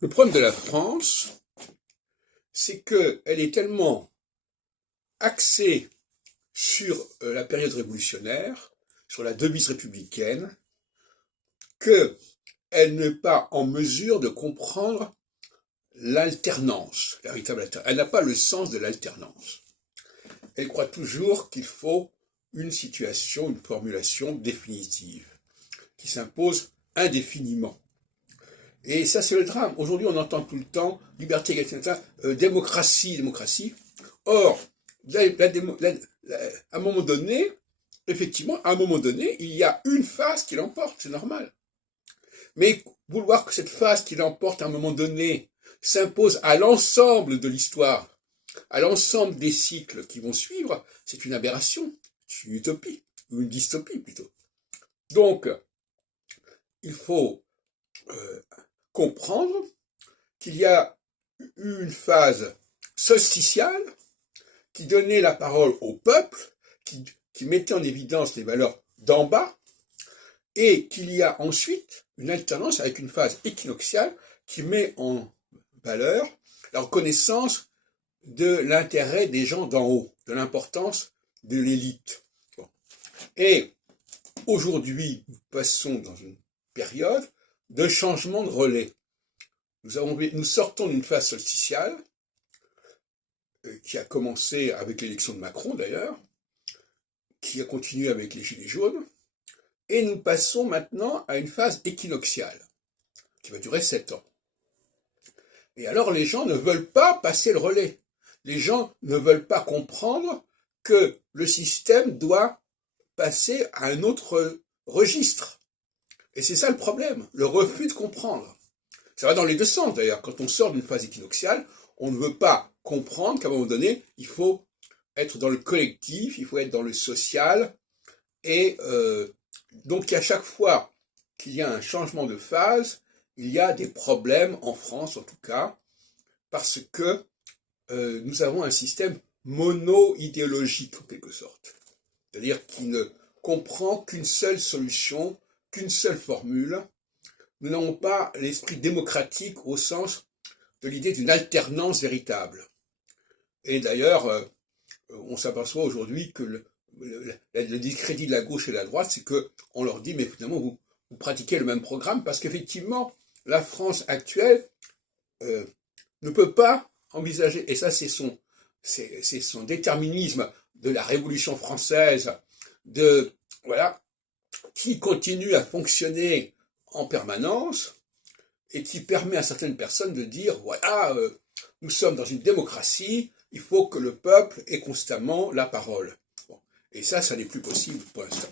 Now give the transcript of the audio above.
Le problème de la France, c'est qu'elle est tellement axée sur la période révolutionnaire, sur la devise républicaine, qu'elle n'est pas en mesure de comprendre l'alternance, la véritable alternance. Elle n'a pas le sens de l'alternance. Elle croit toujours qu'il faut une situation, une formulation définitive, qui s'impose indéfiniment. Et ça, c'est le drame. Aujourd'hui, on entend tout le temps liberté, égalité, démocratie, démocratie. Or, à un moment donné, effectivement, à un moment donné, il y a une phase qui l'emporte, c'est normal. Mais vouloir que cette phase qui l'emporte à un moment donné s'impose à l'ensemble de l'histoire, à l'ensemble des cycles qui vont suivre, c'est une aberration, c'est une utopie, ou une dystopie plutôt. Donc, il faut comprendre qu'il y a eu une phase solsticiale qui donnait la parole au peuple, qui mettait en évidence les valeurs d'en bas, et qu'il y a ensuite une alternance avec une phase équinoxiale qui met en valeur la reconnaissance de l'intérêt des gens d'en haut, de l'importance de l'élite. Bon. Et aujourd'hui, nous passons dans une période de changement de relais. Nous sortons d'une phase solsticiale, qui a commencé avec l'élection de Macron d'ailleurs, qui a continué avec les Gilets jaunes, et nous passons maintenant à une phase équinoxiale, qui va durer 7 ans. Et alors les gens ne veulent pas passer le relais. Les gens ne veulent pas comprendre que le système doit passer à un autre registre. Et c'est ça le problème, le refus de comprendre. Ça va dans les deux sens d'ailleurs. Quand on sort d'une phase équinoxiale, on ne veut pas comprendre qu'à un moment donné, il faut être dans le collectif, il faut être dans le social. Et donc à chaque fois qu'il y a un changement de phase, il y a des problèmes, en France en tout cas, parce que nous avons un système mono-idéologique en quelque sorte. C'est-à-dire qui ne comprend qu'une seule solution, qu'une seule formule. Nous n'avons pas l'esprit démocratique au sens de l'idée d'une alternance véritable. Et d'ailleurs, on s'aperçoit aujourd'hui que le discrédit de la gauche et de la droite, c'est qu'on leur dit, mais finalement, vous pratiquez le même programme, parce qu'effectivement, la France actuelle ne peut pas envisager, et ça c'est son déterminisme de la Révolution française, voilà, qui continue à fonctionner en permanence et qui permet à certaines personnes de dire, voilà, nous sommes dans une démocratie, il faut que le peuple ait constamment la parole. Bon. Et ça n'est plus possible pour l'instant.